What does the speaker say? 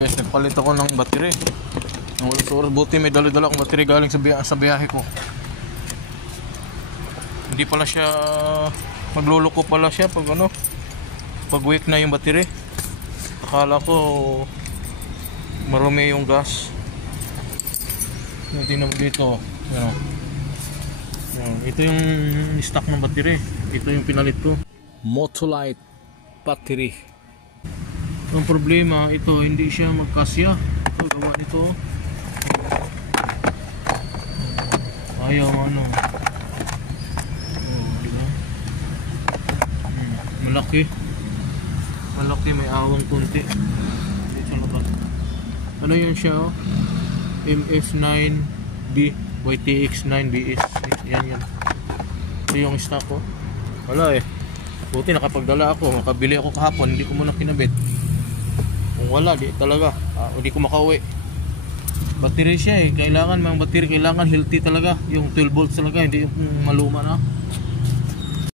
Guys, nagpalit ako ng battery. Ang oras, buti may dala-dala akong battery galing sa biyahe ko. Hindi pala siya magluluko pala siya pag pag weak na yung battery. Akala ko marumi yung gas. Tingnan mo dito. Ito yung stock ng battery. Ito yung pinalit ko. Motolite battery. Ang problema, ito hindi siya magkasya. Ito, gawa nito. Ayaw diba? Malaki. Malaki, may awang kunti. Dito na ba? Ano yan siya MF9B YTX9BS. Yan. Ito yung stock ko. Wala buti nakapagdala ako. Makabili ako kahapon. Hindi ko muna kinabit. Kung wala, di talaga. Hindi ko makauwi. Battery siya kailangan mga battery, kailangan healthy talaga. Yung 12 volts talaga, hindi yung maluma na.